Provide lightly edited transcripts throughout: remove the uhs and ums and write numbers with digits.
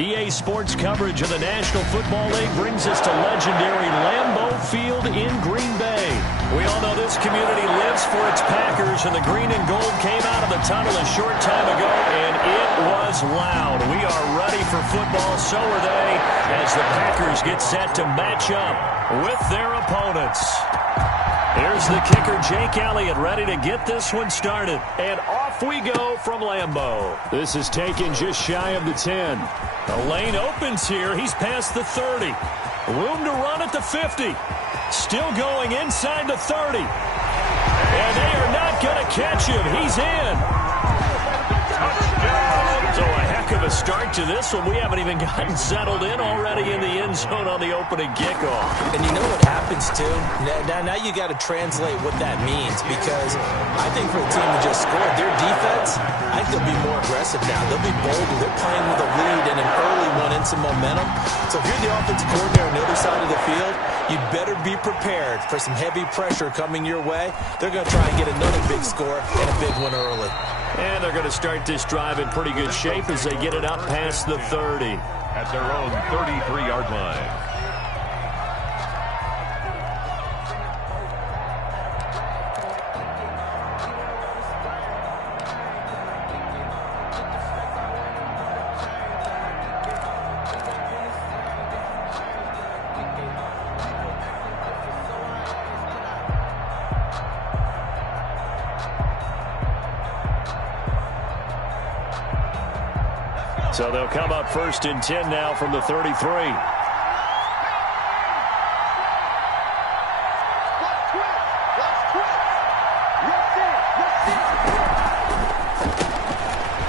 EA Sports coverage of the National Football League brings us to legendary Lambeau Field in Green Bay. We all know this community lives for its Packers, and the green and gold came out of the tunnel a short time ago, and it was loud. We are ready for football, so are they, as the Packers get set to match up with their opponents. Here's the kicker, Jake Elliott, ready to get this one started. And off we go from Lambeau. This is taken just shy of the 10. The lane opens here. He's past the 30. Room to run at the 50. Still going inside the 30. And they are not going to catch him. He's in. So a heck of a start to this one. We haven't even gotten settled in already in the end zone on the opening kickoff. And you know what happens, too? Now you got to translate what that means, because I think for the team to just score, their defense, I think they'll be more aggressive now. They'll be bolder. They're playing with a lead and an early one and some momentum. So if you're the offensive coordinator on the other side of the field, you better be prepared for some heavy pressure coming your way. They're going to try and get another big score and a big one early. And they're going to start this drive in pretty good shape as they get it up past the 30. At their own 33-yard line. So they'll come up 1st and 10 now from the 33.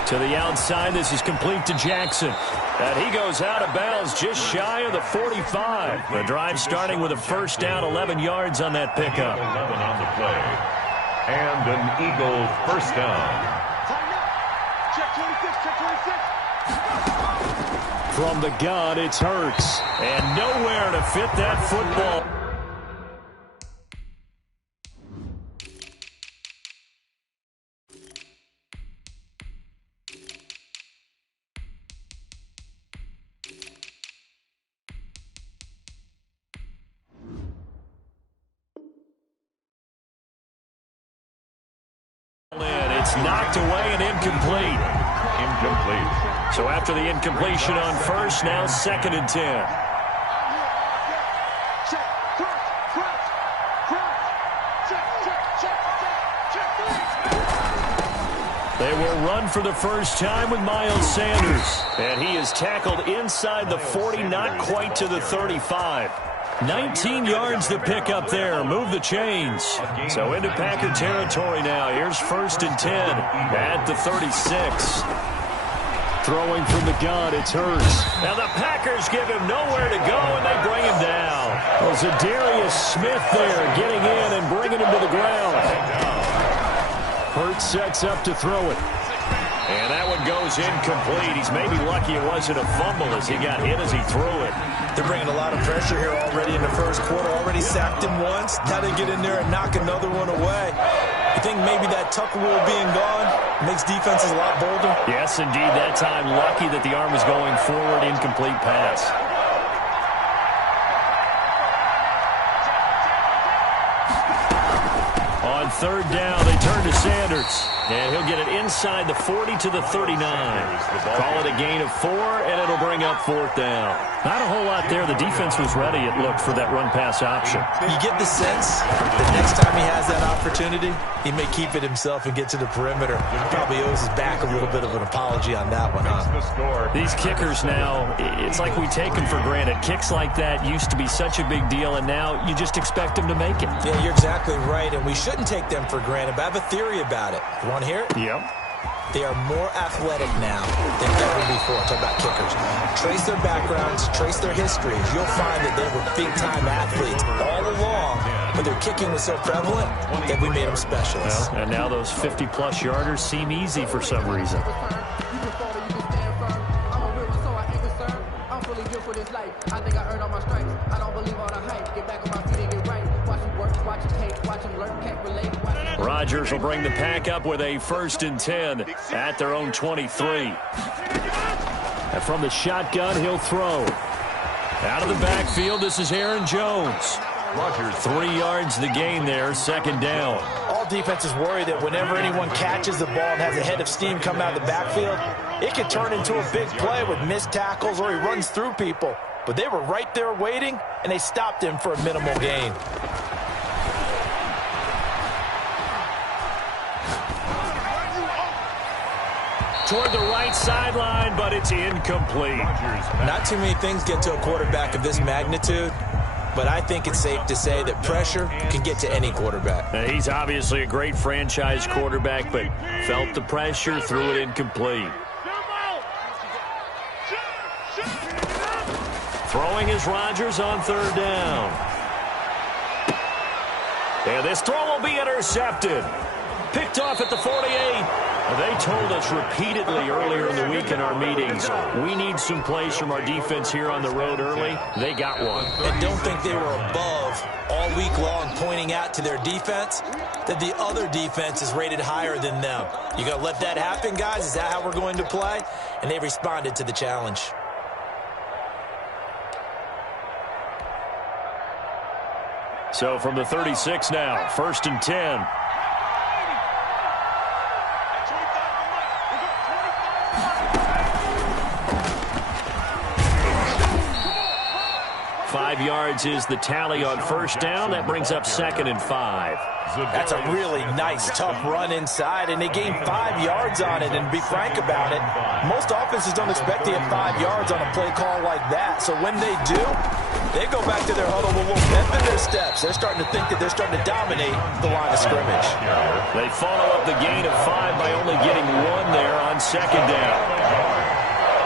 To the outside, this is complete to Jackson. And he goes out of bounds just shy of the 45. The drive starting with a first down, 11 yards on that pickup. 11 on the play. And an Eagle first down. From the gun, it's Hurts. And nowhere to fit that football. It's knocked away and incomplete. So after the incompletion on first, now 2nd and 10. They will run for the first time with Miles Sanders. And he is tackled inside the 40, not quite to the 35. 19 yards to pick up there. Move the chains. So into Packer territory now. Here's 1st and 10 at the 36. Throwing from the gun, it's Hurts. Now the Packers give him nowhere to go, and they bring him down. Well, Zadarius Smith there getting in and bringing him to the ground. Hurts sets up to throw it. And that one goes incomplete. He's maybe lucky it wasn't a fumble as he got hit as he threw it. They're bringing a lot of pressure here already in the first quarter. Already sacked him once. Now they get in there and knock another one away. You think maybe that Tucker rule being gone makes defenses a lot bolder? Yes, indeed. That time, lucky that the arm was going forward. Incomplete pass. On 3rd down, they turn to Sanders. And he'll get it inside the 40 to the 39. Call it a gain of 4, and it'll bring up 4th down. Not a whole lot there. The defense was ready, it looked, for that run-pass option. You get the sense that next time he has that opportunity, he may keep it himself and get to the perimeter. He probably owes his back a little bit of an apology on that one, huh? These kickers now, it's like we take them for granted. Kicks like that used to be such a big deal, and now you just expect them to make it. Yeah, you're exactly right, and we shouldn't take them for granted, but I have a theory about it. You want to hear it? Yep. They are more athletic now than ever before. Talk about kickers. Trace their backgrounds, trace their histories. You'll find that they were big-time athletes all along, but their kicking was so prevalent that we made them specialists. Well, and now those 50-plus yarders seem easy for some reason. Rodgers will bring the pack up with a 1st and 10 at their own 23. And from the shotgun, he'll throw. Out of the backfield, this is Aaron Jones. 3 yards the gain there, second down. All defenses worry that whenever anyone catches the ball and has a head of steam coming out of the backfield, it could turn into a big play with missed tackles or he runs through people. But they were right there waiting, and they stopped him for a minimal gain. Toward the right sideline, but it's incomplete. Not too many things get to a quarterback of this magnitude, but I think it's safe to say that pressure can get to any quarterback. Now, he's obviously a great franchise quarterback, but felt the pressure, threw it incomplete. Throwing is Rodgers on third down. And this throw will be intercepted. Picked off at the 48. They told us repeatedly earlier in the week in our meetings, we need some plays from our defense here on the road early. They got one. And don't think they were above all week long pointing out to their defense that the other defense is rated higher than them. You got to let that happen, guys? Is that how we're going to play? And they responded to the challenge. So from the 36 now, 1st and 10. Five yards is the tally on first down. That brings up 2nd and 5. That's a really nice, tough run inside, and they gained 5 yards on it. And to be frank about it, most offenses don't expect to get 5 yards on a play call like that. So when they do, they go back to their huddle with a little pep in their steps. They're starting to think that they're starting to dominate the line of scrimmage. They follow up the gain of 5 by only getting 1 there on 2nd down.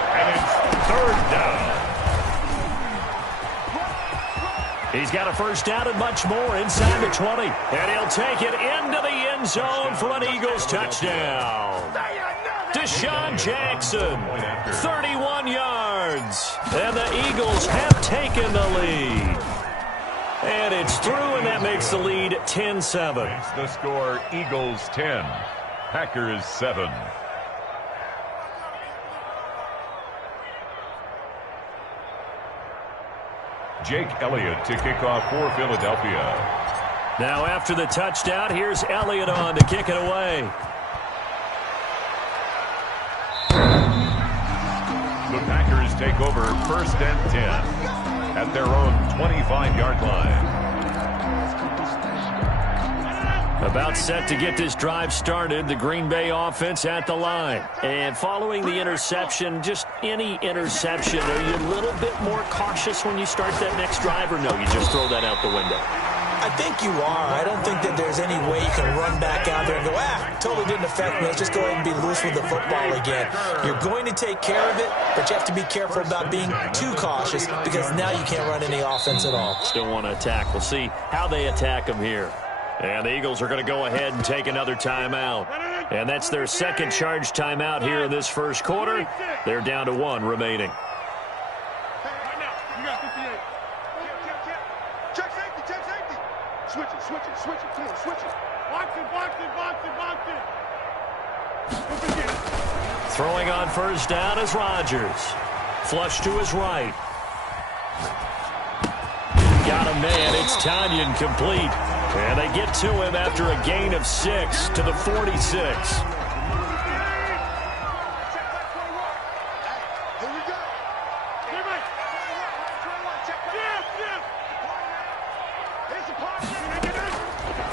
And it's 3rd down. He's got a first down and much more inside the 20. And he'll take it into the end zone for an Eagles touchdown. Deshaun Jackson, 31 yards. And the Eagles have taken the lead. And it's through, and that makes the lead 10-7. The score, Eagles 10, Packers 7. Jake Elliott to kick off for Philadelphia. Now after the touchdown, here's Elliott on to kick it away. The Packers take over 1st and 10 at their own 25-yard line. About set to get this drive started, the Green Bay offense at the line. And following the interception, just any interception, are you a little bit more cautious when you start that next drive, or no, you just throw that out the window? I think you are. I don't think that there's any way you can run back out there and go, totally didn't affect me. Let's just go ahead and be loose with the football again. You're going to take care of it, but you have to be careful about being too cautious because now you can't run any offense at all. Still want to attack. We'll see how they attack them here. And the Eagles are going to go ahead and take another timeout. And that's their second charge timeout here in this first quarter. They're down to 1 remaining. Switch it. Come on, switch it. Box it. Throwing on first down is Rodgers. Flush to his right. Got a man. It's Tanyan complete. And they get to him after a gain of 6 to the 46.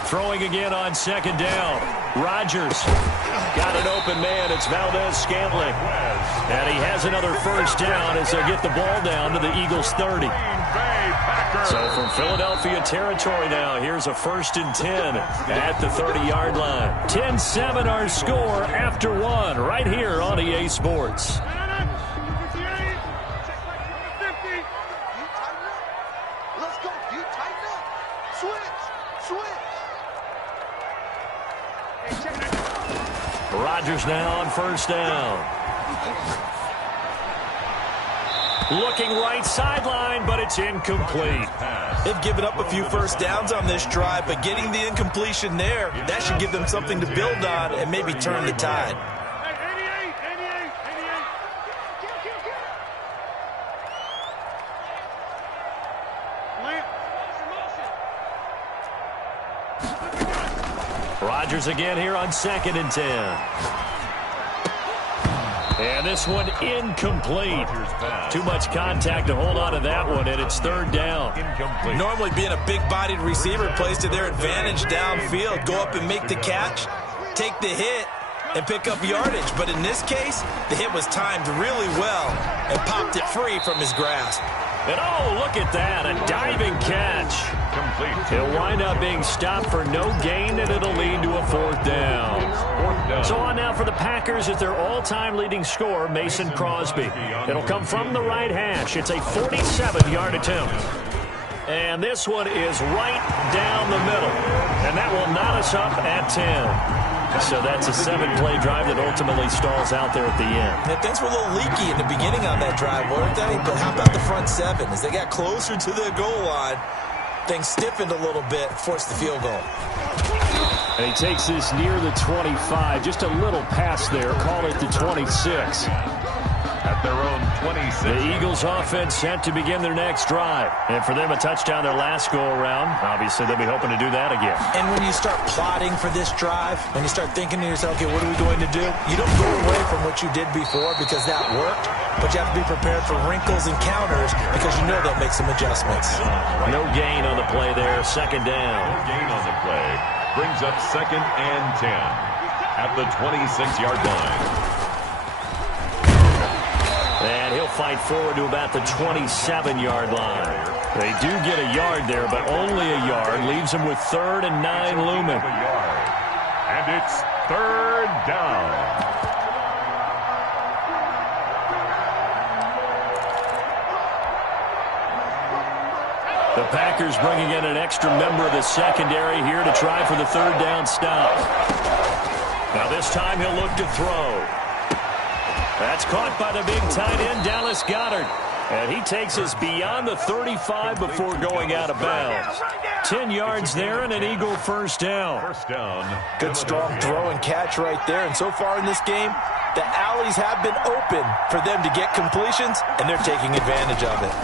Throwing again on 2nd down. Rodgers got an open man. It's Valdez-Scantling. And he has another first down as they get the ball down to the Eagles' 30. So from Philadelphia territory now, here's a 1st and 10 at the 30-yard line. 10-7 our score after 1 right here on EA Sports. Rodgers now on first down. Looking right sideline, but it's incomplete. They've given up a few first downs on this drive, but getting the incompletion there, that should give them something to build on and maybe turn the tide. Rodgers again here on 2nd and 10. And this one incomplete. Too much contact to hold on to that one, and it's 3rd down. Incomplete. Normally being a big-bodied receiver plays to their advantage downfield. Go up and make the catch, take the hit, and pick up yardage. But in this case, the hit was timed really well and popped it free from his grasp. And oh, look at that, a diving catch. Complete. He'll wind up being stopped for no gain, and it'll lead to a 4th down. 4th down. So on now for the Packers at their all-time leading scorer, Mason Crosby. It'll come from the right hash. It's a 47-yard attempt. And this one is right down the middle. And that will knot us up at 10. So that's a 7-play drive that ultimately stalls out there at the end. Yeah, things were a little leaky in the beginning on that drive, weren't they? But how about the front 7? As they got closer to the goal line, things stiffened a little bit, forced the field goal. And he takes this near the 25. Just a little pass there. Call it the 26. At their own 26. The Eagles offense set to begin their next drive. And for them, a touchdown their last go-around. Obviously, they'll be hoping to do that again. And when you start plotting for this drive, when you start thinking to yourself, okay, what are we going to do? You don't go away from what you did before because that worked, but you have to be prepared for wrinkles and counters because you know they'll make some adjustments. No gain on the play there. 2nd down. No gain on the play. Brings up 2nd and 10 at the 26-yard line. And he'll fight forward to about the 27-yard line. They do get a yard there, but only a yard. Leaves them with 3rd and 9 looming. And it's 3rd down. The Packers bringing in an extra member of the secondary here to try for the 3rd down stop. Now this time he'll look to throw. That's caught by the big tight end, Dallas Goedert. And he takes us beyond the 35 before going out of bounds. 10 yards there and an Eagle 1st down. 1st down. Good strong throw and catch right there. And so far in this game, the alleys have been open for them to get completions, and they're taking advantage of it.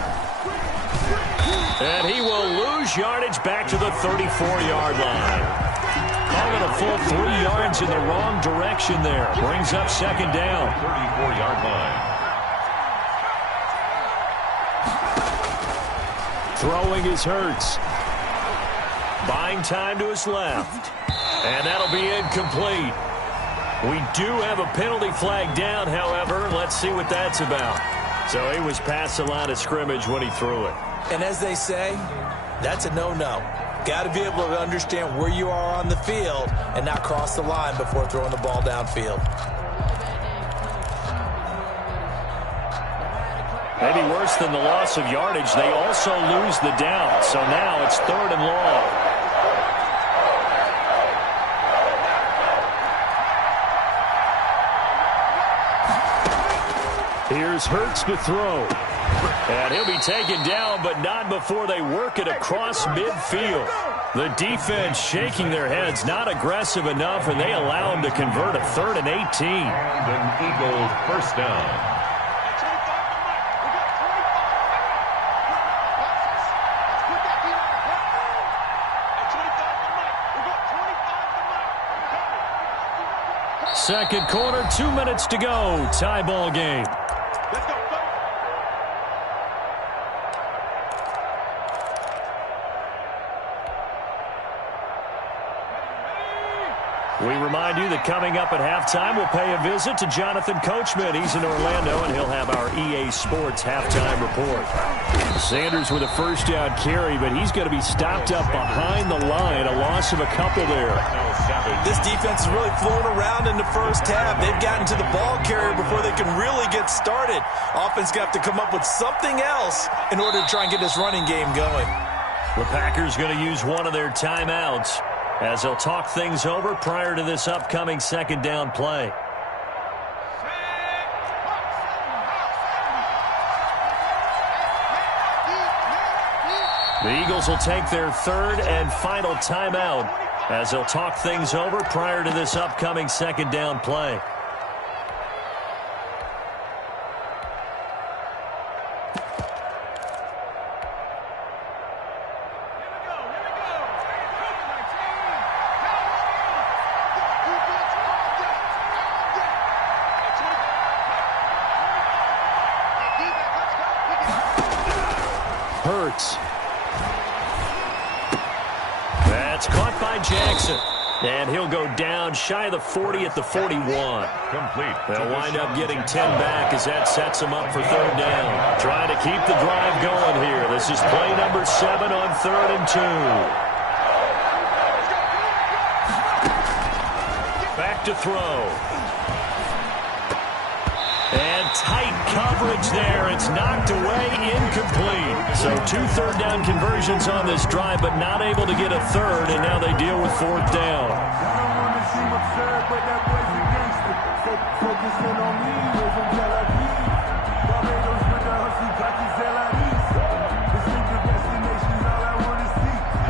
And he will lose yardage back to the 34-yard line. Call it a full 3 yards in the wrong direction there. Brings up 2nd down. 34-yard line. Throwing is Hurts. Buying time to his left. And that'll be incomplete. We do have a penalty flag down, however. Let's see what that's about. So he was past the line of scrimmage when he threw it. And as they say, that's a no-no. Got to be able to understand where you are on the field and not cross the line before throwing the ball downfield. Maybe worse than the loss of yardage, they also lose the down. So now it's 3rd and long. Here's Hurts to throw. And he'll be taken down, but not before they work it across midfield. The defense shaking their heads, not aggressive enough, and they allow him to convert a 3rd and 18. And an Eagle 1st down. Second quarter, 2 minutes to go. Tie ball game. We remind you that coming up at halftime, we'll pay a visit to Jonathan Coachman. He's in Orlando, and he'll have our EA Sports halftime report. Sanders with a 1st down carry, but he's going to be stopped up behind the line. A loss of a couple there. This defense is really flown around in the first half. They've gotten to the ball carrier before they can really get started. Offense got to come up with something else in order to try and get this running game going. The Packers going to use one of their timeouts as they'll talk things over prior to this upcoming 2nd down play. The Eagles will take their 3rd and final timeout as they'll talk things over prior to this upcoming 2nd down play. Hurts. That's caught by Jackson. And he'll go down shy of the 40 at the 41. Complete. They'll wind up getting 10 back as that sets them up for third down. Trying to keep the drive going here. This is play number 7 on 3rd and 2. Back to throw. And tight coverage there. It's knocked away, incomplete. So 2 third-down conversions on this drive, but not able to get a third, and now they deal with 4th down.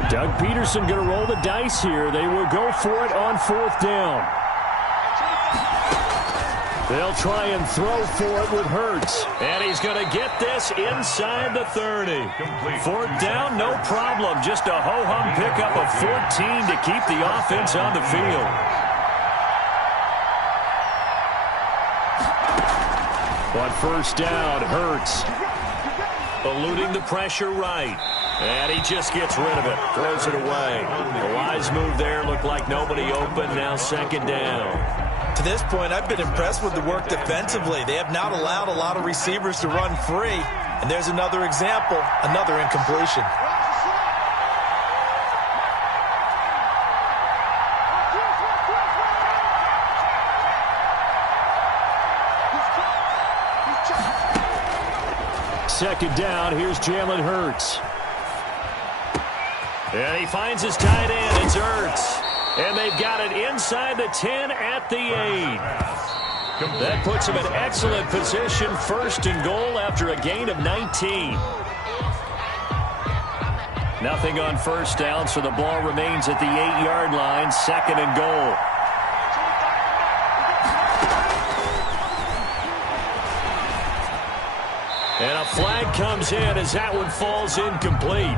Doug Peterson going to roll the dice here. They will go for it on 4th down. They'll try and throw for it with Hurts. And he's going to get this inside the 30. 4th down, no problem. Just a ho-hum pickup of 14 to keep the offense on the field. On 1st down, Hurts eluding the pressure right. And he just gets rid of it. Throws it away. A wise move there. Looked like nobody open. Now 2nd down. To this point, I've been impressed with the work defensively. They have not allowed a lot of receivers to run free. And there's another example, another incompletion. Second down, here's Jalen Hurts. And he finds his tight end, it's Hurts. And they've got it inside the 10 at the 8. That puts him in excellent position, 1st and goal after a gain of 19. Nothing on 1st down, so the ball remains at the 8-yard line, 2nd and goal. And a flag comes in as that one falls incomplete.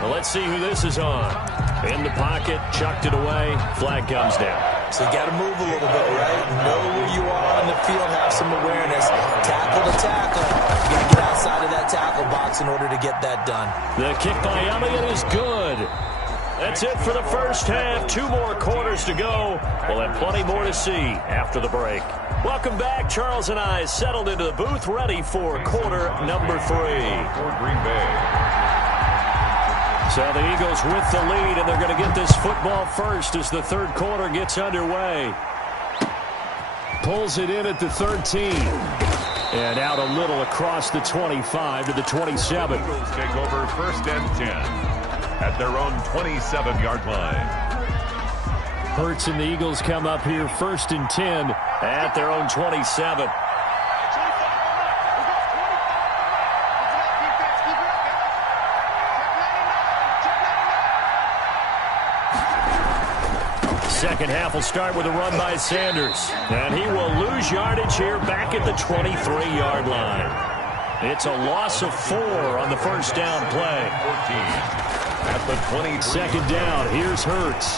Well, let's see who this is on. In the pocket, chucked it away, flag comes down. So you got to move a little bit, right? Know where you are on the field, have some awareness. Tackle to tackle. You got to get outside of that tackle box in order to get that done. The kick by Elliott is good. That's it for the first half. 2 more quarters to go. We'll have plenty more to see after the break. Welcome back. Charles and I settled into the booth, ready for quarter number 3. For Green Bay. So the Eagles with the lead, and they're going to get this football first as the 3rd quarter gets underway. Pulls it in at the 13. And out a little across the 25 to the 27. Eagles take over 1st and 10 at their own 27-yard line. Hurts and the Eagles come up here 1st and 10 at their own 27. Second half will start with a run by Sanders. And he will lose yardage here back at the 23-yard line. It's a loss of 4 on the 1st down play. 14 at the 23. 2nd down, here's Hurts.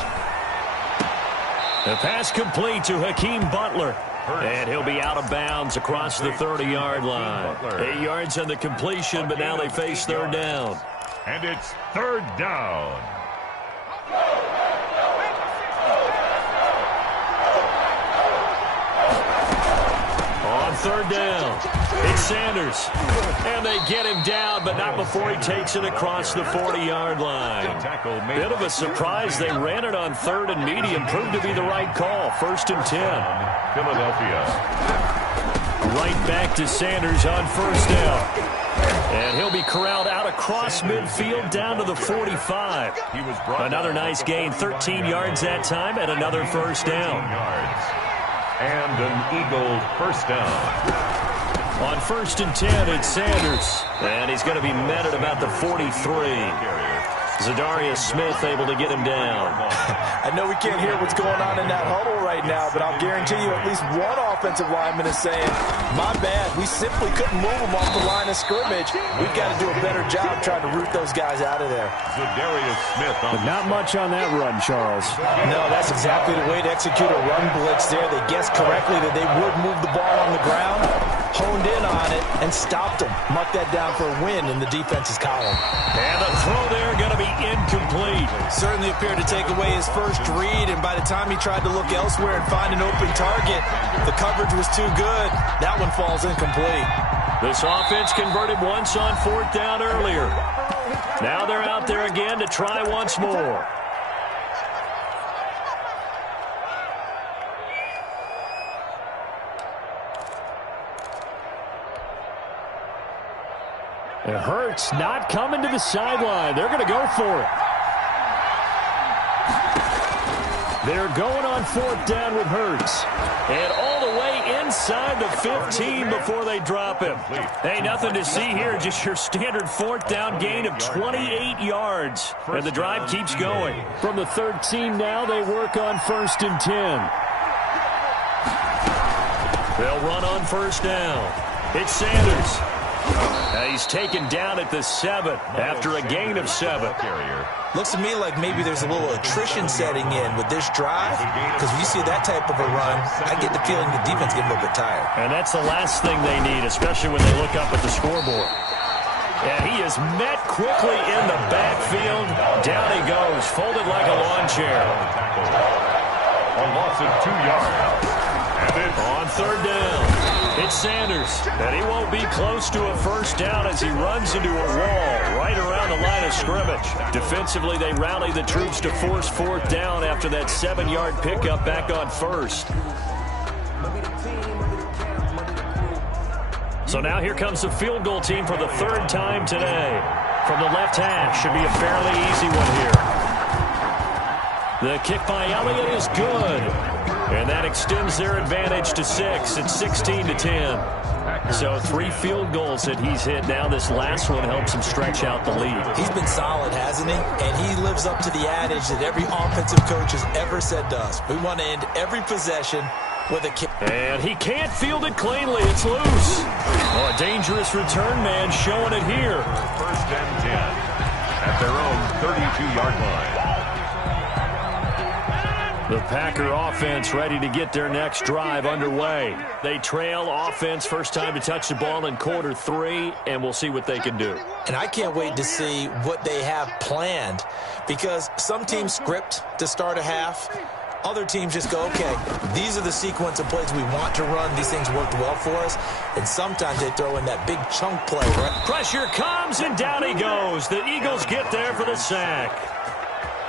The pass complete to Hakeem Butler. And he'll be out of bounds across the 30-yard line. 8 yards on the completion, but now they face 3rd down. And it's 3rd down. On 3rd down, it's Sanders. And they get him down, but not before he takes it across the 40-yard line. Bit of a surprise. They ran it on 3rd and medium. Proved to be the right call. 1st and 10. Philadelphia. Right back to Sanders on 1st down. And he'll be corralled out across midfield down to the 45. Another nice gain, 13 yards that time, and another 1st down. And an Eagle 1st down. On 1st and 10, it's Sanders. And he's going to be met at about the 43. Zadarius Smith able to get him down. I know we can't hear what's going on in that huddle right now, but I'll guarantee you at least one offensive lineman is saying, my bad, we simply couldn't move them off the line of scrimmage. We've got to do a better job trying to root those guys out of there. Zadarius Smith. But not much on that run, Charles. No, that's exactly the way to execute a run blitz there. They guessed correctly that they would move the ball on the ground. honed in on it and stopped him. Mark that down for a win in the defense's column. And the throw there going to be incomplete. Certainly appeared to take away his first read, and by the time he tried to look elsewhere and find an open target, the coverage was too good. That one falls incomplete. This offense converted once on 4th down earlier. Now they're out there again to try once more. It hurts, not coming to the sideline. They're going to go for it. They're going on 4th down with Hurts. And all the way inside the 15 before they drop him. Hey, nothing to see here. Just your standard 4th down gain of 28 yards. And the drive keeps going. From the 13 now, they work on 1st and 10. They'll run on 1st down. It's Sanders. He's taken down at the 7 after a gain of 7. Looks to me like maybe there's a little attrition setting in with this drive, because when you see that type of a run, I get the feeling the defense getting a little bit tired. And that's the last thing they need, especially when they look up at the scoreboard. And he is met quickly in the backfield. Down he goes, folded like a lawn chair. A loss of 2 yards. On 3rd down, it's Sanders. And he won't be close to a 1st down as he runs into a wall right around the line of scrimmage. Defensively, they rally the troops to force 4th down after that 7-yard pickup back on 1st. So now here comes the field goal team for the 3rd time today. From the left hash, should be a fairly easy one here. The kick by Elliott is good. And that extends their advantage to 6. It's 16-10. So 3 field goals that he's hit now. This last one helps him stretch out the lead. He's been solid, hasn't he? And he lives up to the adage that every offensive coach has ever said to us. We want to end every possession with a kick. And he can't field it cleanly. It's loose. Oh, a dangerous return man showing it here. 1st and 10 at their own 32-yard line. The Packer offense ready to get their next drive underway. They trail offense, first time to touch the ball in quarter 3, and we'll see what they can do. And I can't wait to see what they have planned, because some teams script to start a half. Other teams just go, okay, these are the sequence of plays we want to run. These things worked well for us. And sometimes they throw in that big chunk play. Right? Pressure comes, and down he goes. The Eagles get there for the sack.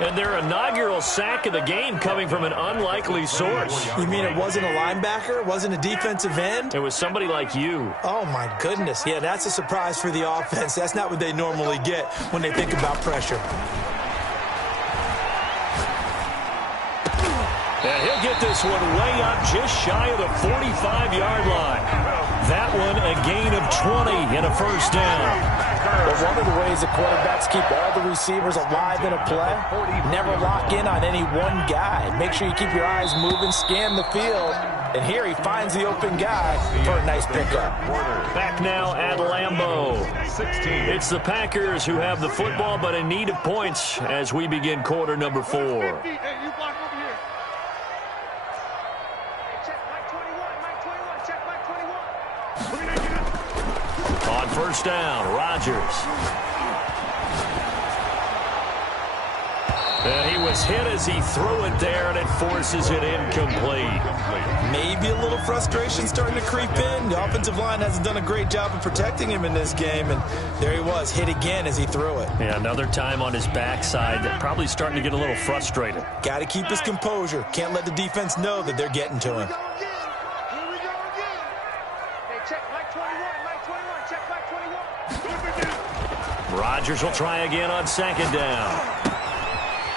And their inaugural sack of the game coming from an unlikely source. You mean it wasn't a linebacker? It wasn't a defensive end? It was somebody like you. Oh, my goodness. Yeah, that's a surprise for the offense. That's not what they normally get when they think about pressure. And he'll get this one way up just shy of the 45-yard line. That one a gain of 20 and a 1st down. Well, one of the ways the quarterbacks keep all the receivers alive in a play, never lock in on any one guy. Make sure you keep your eyes moving, scan the field, and here he finds the open guy for a nice pickup. Back now at Lambeau. It's the Packers who have the football but in need of points as we begin quarter number 4. On 1st down, Rodgers. And he was hit as he threw it there, and it forces it incomplete. Maybe a little frustration starting to creep in. The offensive line hasn't done a great job of protecting him in this game, and there he was, hit again as he threw it. Yeah, another time on his backside, probably starting to get a little frustrated. Got to keep his composure. Can't let the defense know that they're getting to him. Rodgers will try again on 2nd down.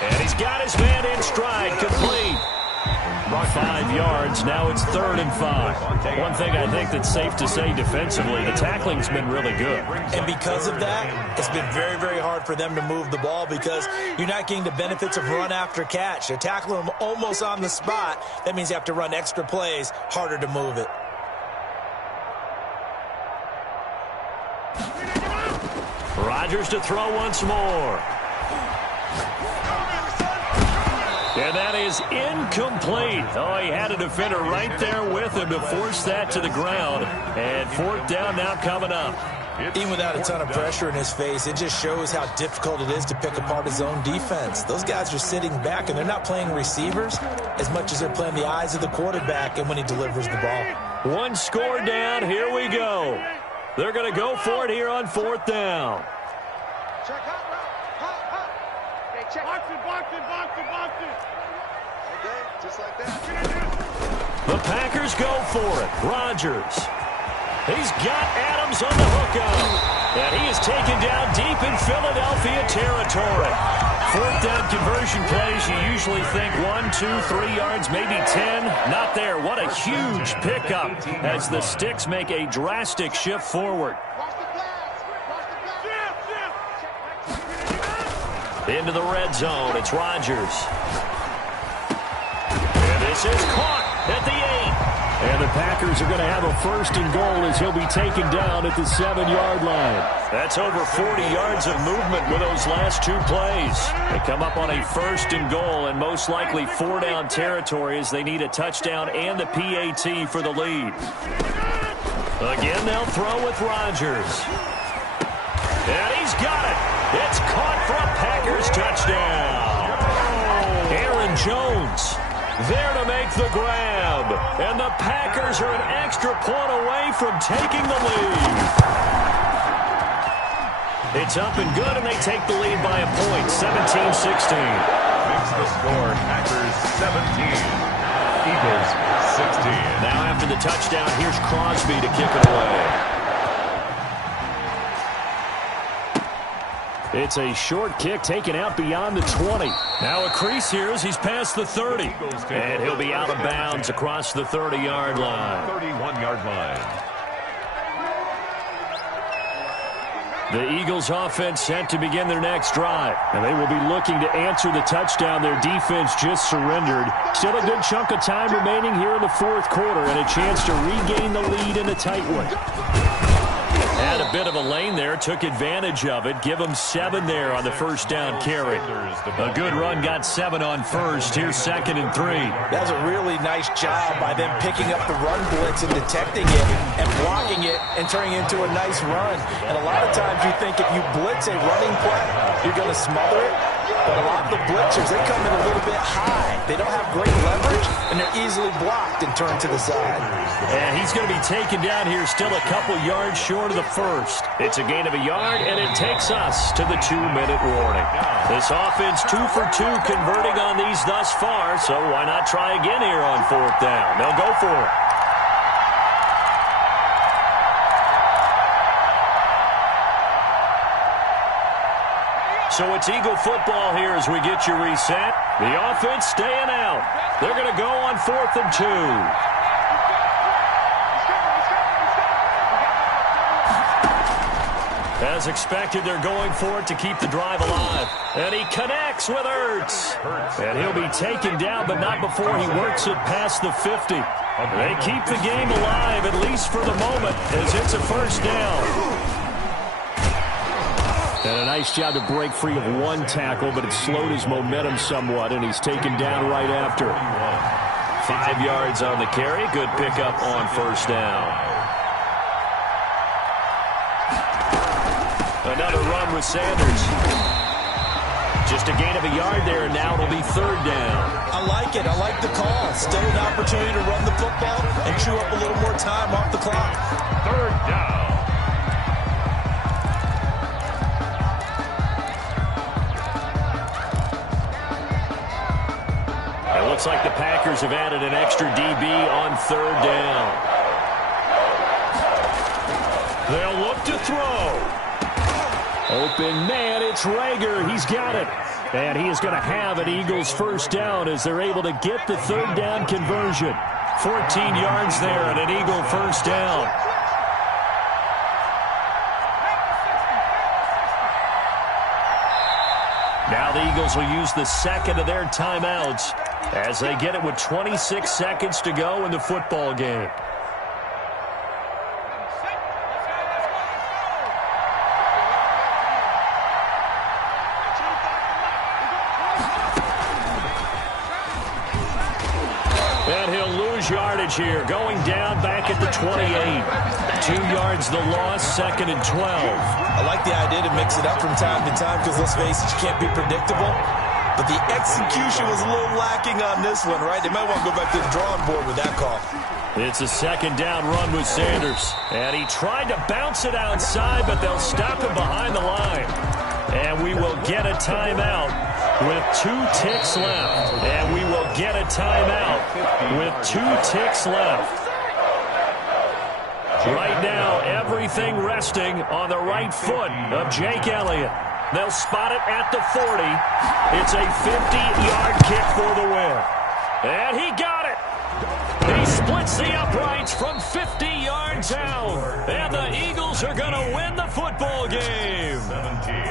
And he's got his man in stride, complete. 5 yards, now it's 3rd and 5. One thing I think that's safe to say defensively, the tackling's been really good. And because of that, it's been very, very hard for them to move the ball because you're not getting the benefits of run after catch. They're tackling them almost on the spot. That means you have to run extra plays, harder to move it. Rodgers to throw once more. And that is incomplete. Oh, he had a defender right there with him to force that to the ground. And fourth down now coming up. Even without a ton of pressure in his face, it just shows how difficult it is to pick apart his own defense. Those guys are sitting back, and they're not playing receivers as much as they're playing the eyes of the quarterback and when he delivers the ball. One score down. Here we go. They're going to go for it here on fourth down. Check hot route. Hot. Okay, check. Box it. Okay, just like that. The Packers go for it. Rodgers. He's got Adams on the hookup. And he is taken down deep in Philadelphia territory. Fourth down conversion plays, you usually think 1, 2, 3 yards, maybe 10. Not there. What a huge pickup as the Sticks make a drastic shift forward. Into the red zone. It's Rodgers. And this is caught at the 8. And the Packers are going to have a first and goal as he'll be taken down at the 7-yard line. That's over 40 yards of movement with those last 2 plays. They come up on a first and goal and most likely 4-down territory as they need a touchdown and the PAT for the lead. Again, they'll throw with Rodgers. And he's got it. It's caught for a Packers touchdown. Aaron Jones there to make the grab. And the Packers are an extra point away from taking the lead. It's up and good, and they take the lead by a point, 17-16. Makes the score Packers 17, Eagles 16. Now after the touchdown, here's Crosby to kick it away. It's a short kick taken out beyond the 20. Now a crease here as he's past the 30. And he'll be out of bounds across the 30-yard line. 31-yard line. The Eagles offense set to begin their next drive. And they will be looking to answer the touchdown their defense just surrendered. Still a good chunk of time remaining here in the fourth quarter and a chance to regain the lead in a tight one. Had a bit of a lane there, took advantage of it. Give them 7 there on the first down carry. A good run, got 7 on first. Here's 2nd and 3. That was a really nice job by them picking up the run blitz and detecting it and blocking it and turning it into a nice run. And a lot of times you think if you blitz a running play, you're going to smother it. But a lot of the blitzers, they come in a little bit high. They don't have great leverage, and they're easily blocked and turned to the side. And he's going to be taken down here still a couple yards short of the first. It's a gain of a yard, and it takes us to the 2-minute warning. This offense 2 for 2 converting on these thus far, so why not try again here on fourth down? They'll go for it. So it's Eagle football here as we get you reset. The offense staying out. They're going to go on 4th and 2. As expected, they're going for it to keep the drive alive. And he connects with Ertz. And he'll be taken down, but not before he works it past the 50. They keep the game alive, at least for the moment, as it's a first down. And a nice job to break free of 1 tackle, but it slowed his momentum somewhat, and he's taken down right after. 5 yards on the carry. Good pickup on first down. Another run with Sanders. Just a gain of a yard there, and now it'll be 3rd down. I like it. I like the call. Still an opportunity to run the football and chew up a little more time off the clock. 3rd down. Looks like the Packers have added an extra DB on 3rd down. They'll look to throw. Open man, it's Rager. He's got it. And he is going to have an Eagles first down as they're able to get the 3rd down conversion. 14 yards there and an Eagle first down. Now the Eagles will use the 2nd of their timeouts as they get it with 26 seconds to go in the football game. lose yardage here. Going down back at the 28. 2 yards the loss, 2nd and 12. I like the idea to mix it up from time to time because, let's face it, you can't be predictable. But the execution was a little lacking on this one, right? They might want to go back to the drawing board with that call. It's a 2nd down run with Sanders. And he tried to bounce it outside, but they'll stop him behind the line. And we will get a timeout with 2 ticks left. And we will get a timeout with 2 ticks left. Right now, everything resting on the right foot of Jake Elliott. They'll spot it at the 40. It's a 50-yard kick for the win. And he got it. He splits the uprights from 50 yards out. And the Eagles are going to win the football game. 17.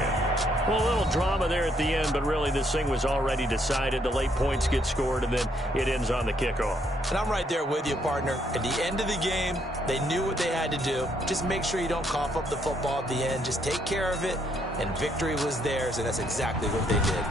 Well, a little drama there at the end, but really this thing was already decided. The late points get scored, and then it ends on the kickoff. And I'm right there with you, partner. At the end of the game, they knew what they had to do. Just make sure you don't cough up the football at the end. Just take care of it, and victory was theirs, and that's exactly what they did.